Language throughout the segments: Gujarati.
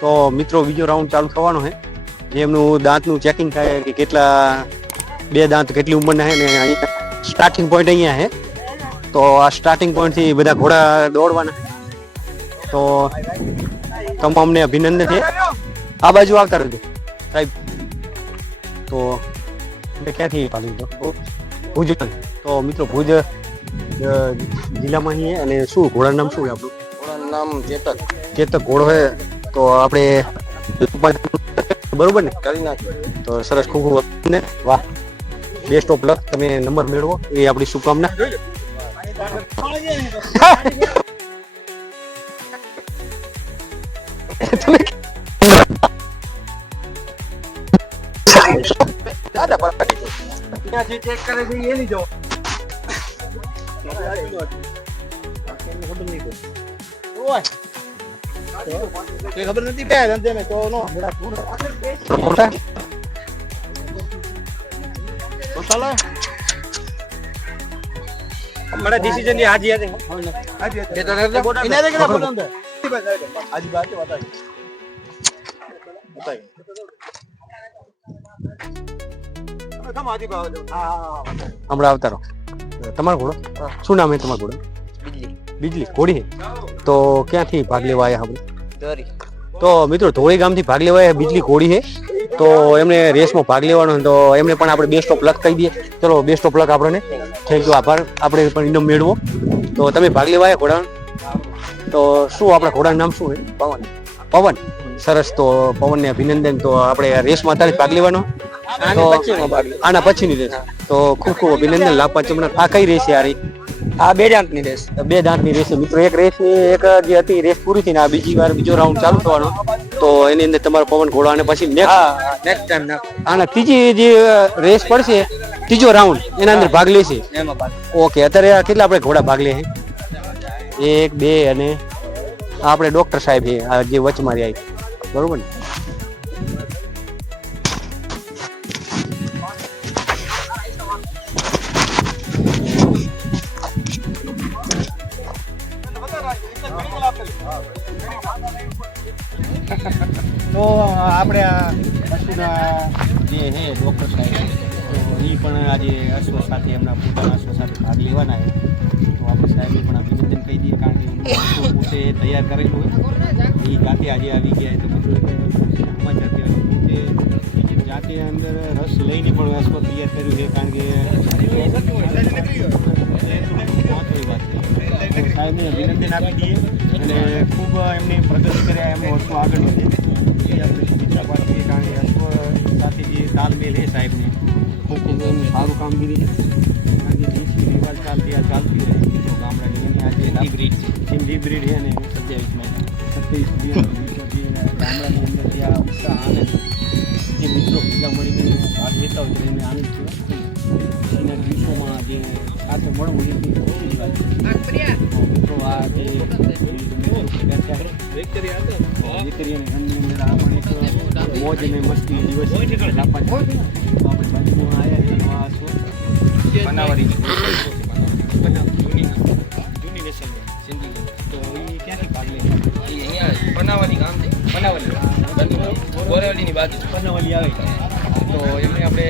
તો મિત્રો બીજો રાઉન્ડ ચાલુ થવાનો છે. જે એમનું દાંતનું ચેકિંગ થાય કે કેટલા બે દાંત કેટલી ઉંમરના છે ને અહીંયા સ્ટાર્ટિંગ પોઈન્ટ અહીંયા છે. તો આ સ્ટાર્ટિંગ પોઈન્ટથી બધા ઘોડા દોડવાના. તો તમામને અભિનંદન છે. આ બાજુ આવતા રહેજો. સાહેબ તો એટલે ક્યાંથી પાડી તો ભુજ તો મિત્રો ભુજ જિલ્લામાં અને શું ઘોડાનું નામ શું છે આપણું? ઘોડાનું નામ ચેતક. ચેતક ઘોડો છે. તો આપણે બરોબર ને? કરી નાખ્યું તો સરસ ખૂબ ખૂબ ને. વાહ. બેસ્ટ ઓફ લક તમે નંબર મેળવો. એ આપણી શુભકામના. ચેક ખબર નથી બે ધંધે ને તો નો. મોટા. ચાલો. હમણાં ડિસિઝનની હાજી હતી. હાજી હતી એ તો ઇના દેખ ના બોલંદ આજ બાત બતાઈ બતાઈ આજી હમણાં આવતા રહો. તમારો ઘોડો? શું નામ છે તમારો ઘોડો? બીજલી. બીજલી. ઘોડી તો ક્યાંથી ભાગ લેવા આવ્યા આપણે દોરી તો મિત્રો ધોળી ગામથી ભાગ લેવા બીજલી ઘોડી છે. તો એમને રેસમાં ભાગ લેવાનો તો એમને પણ આપણે બેસ્ટ ઓફ લક કહી દઈએ. ચલો બેસ્ટ ઓફ લક આપણને. થેન્ક યુ આભાર. આપણે પણ ઇનામ મેળવો. તો તમે ભાગ લેવા ઘોડા તો શું આપણા ઘોડાનું નામ શું છે પવન. પવન. સરસ. તો પવનને અભિનંદન. તો આપણે રેસમાં અત્યારે ભાગ લેવાનો. આની પછીનો રેસ. તો ખૂબ ખૂબ અભિનંદન. લાભ પાંચમના આ કઈ રેસ છે યાર આ બે દાંતની રેસ બે દાંતની રેસ મિત્રો એક રેસ એક જે હતી રેસ પૂરી થઈને આ બીજી વાર બીજો રાઉન્ડ ચાલુ થવાનો. તો એની અંદર તમારો પવન ઘોડો અને પછી નેક્સ્ટ નેક્સ્ટ ટાઈમ ના આના ત્રીજી જે રેસ પડશે ત્રીજો રાઉન્ડ એના અંદર ભાગ લેશે. એમાં ઓકે અત્યારે આ કેટલા આપણે ઘોડા ભાગ લે છે? એક બે અને આપણે ડોક્ટર સાહેબ છે આ જે વચમાં રહ્યા બરોબર ને? તો આપણે આ જે છે, ડૉક્ટર સાહેબ એ પણ આજે અશ્વ સાથે, એમના પોતાના અશ્વ સાથે ભાગ લેવાના છે. તો આપણે સાહેબે પણ અભિનંદન કહી દઈએ, કારણ કે પોતે તૈયાર કરેલું હોય એ જાતે આજે આવી ગયા તો સમાચાર કહેવાય પોતે જાતે અંદર રસ લઈને પણ અશ્વ તૈયાર કર્યું છે, કારણ કે સાહેબને અભિનંદન આપી દઈએ, અને ખૂબ એમની પ્રગતિ કર્યા, એમનો અશ્વ આગળ વધે. તાલમેલ છે સાહેબને ખૂબ ખૂબ સારું કામગીરી છે. દેશી રિવાજ ચાલતી આ ચાલતી રહે. તો ગામડાની એની આજે બ્રીડ સિંધી બ્રીડ છે ને. સત્યાવીસ ગામડાની અંદર ત્યાં ઉત્સાહ આનંદ જે મિત્રો ભેગા મળીને ભાગ લેતા હોય તો એને આનંદ છે એના દિવસોમાં જે સાથે મળવું એ વાત છે. આ જે મિત્રો ભેગા થયા દીકરી અને ઘરની અંદર આ પણ એક મોજ અને મસ્તી દિવસ. લાપા તો આપણે બાજુમાં આવ્યા તો બનાવવાની કામ છે. બનાવવાની. બોરેવલીની બાજુ. બનાવવાની આવે. તો એમને આપણે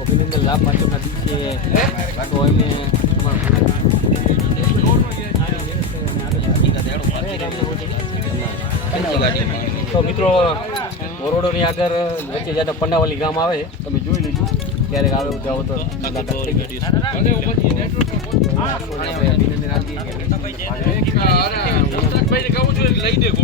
અભિનંદન લાભ પાંચમના દિવસે તો એમને તો મિત્રો બોરોડોની આગળ વચ્ચે જ્યાં પન્નાવાલી ગામ આવે, તમે જોઈ લીધું ક્યારેક આવે જાઓ તો મુલાકાત થઈ ગઈ. અભિનંદન આપીએ લખ્યું તો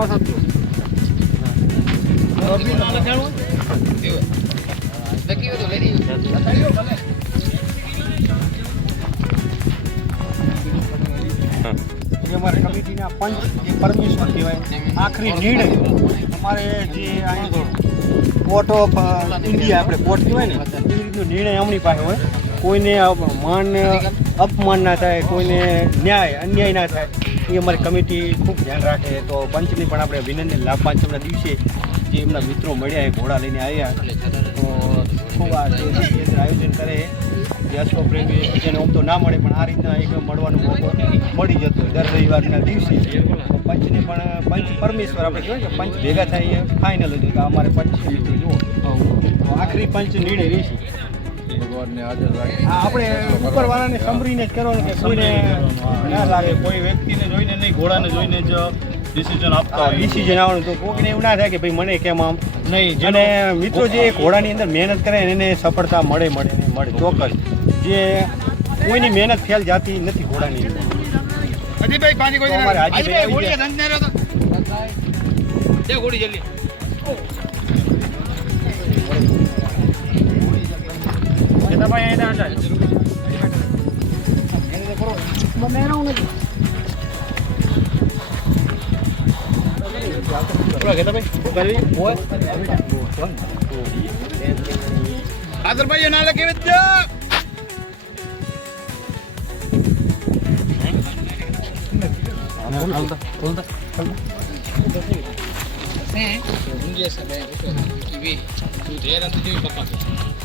આખરી નિર્ણય અમારે જે પોર્ટ ઓફ ઇન્ડિયા આપણે પોર્ટ કહેવાય ને નિર્ણય અમની પાસે હોય કોઈને માન અપમાન ના થાય, કોઈને ન્યાય, અન્યાય ના થાય. એ અમારી કમિટી ખૂબ ધ્યાન રાખે. તો પંચની પણ આપણે અભિનંદન લાભ પાંચમના દિવસે જે એમના મિત્રો મળ્યા, એ ઘોડા લઈને આવ્યા. તો ખૂબ આ આયોજન કરે. જે અશ્વપ્રેમી જેને આમ તો ના મળે, પણ આ રીતના એક મળવાનો મોકો મળી જતો દર રવિવારના દિવસે. પંચને પણ, પંચ પરમેશ્વર આપણે કહેવાય કે પંચ ભેગા થાય એ ફાઇનલ હતું કે અમારે પંચ જુઓ. આખરી પંચ નિર્ણય રહેશે. હા, આપણે ઉપરવાળાને સંભળીને જ કરવાનું કે કોઈને ના લાગે કોઈ વ્યક્તિને જોઈને નહીં ઘોડાને જોઈને જ ડિસિઝન આપતા હોય. ડિસિઝન આવવાનું. તો કોઈને એવું ના થાય કે ભાઈ મને કેમ આમ? નહીં અને મિત્રો જે ઘોડાની અંદર મહેનત કરે એને સફળતા મળે મળે ને મળે ચોક્કસ. જે કોઈની મહેનત ફેલ જાતી નથી ઘોડાની અંદર. અજીભાઈ પાણી તો અમારે હાજીભાઈ આવી ગયા. ઘોડી જલ્દી. આદરભાઈ નાલે કેવી રીતે હું આ નતો લાવું. ના કરે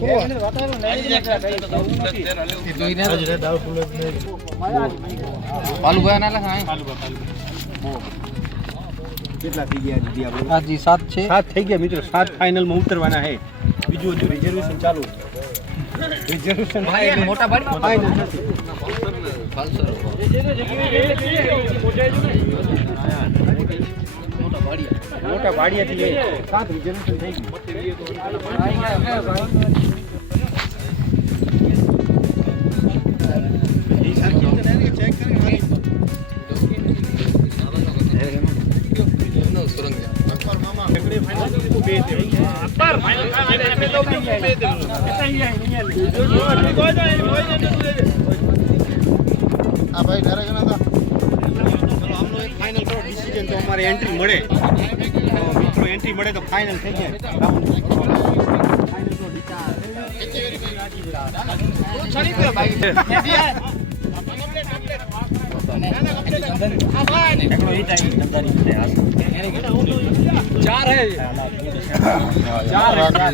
નેસદાન કે કેટલા થઈ ગયા દીદી આપણે હાજી સાત છે સાત થઈ ગયા મિત્રો સાત ફાઇનલમાં ઉતરવાના છે બીજું હજુ રિઝર્વેશન ચાલુ રિઝર્વેશન મોટા બાડી ફાઇનલ થશે મોટા ભાડિયાથી લઈ સાત રિઝર્વેશન થઈ ગયું આ ભાઈ ઘરે ગણા ફાઇનલ કરો ડિસિઝન તો અમારે એન્ટ્રી મળે મિત્રો એન્ટ્રી મળે તો ફાઇનલ થઈ જાય રાઉન્ડ ચાર હે. ઘોડા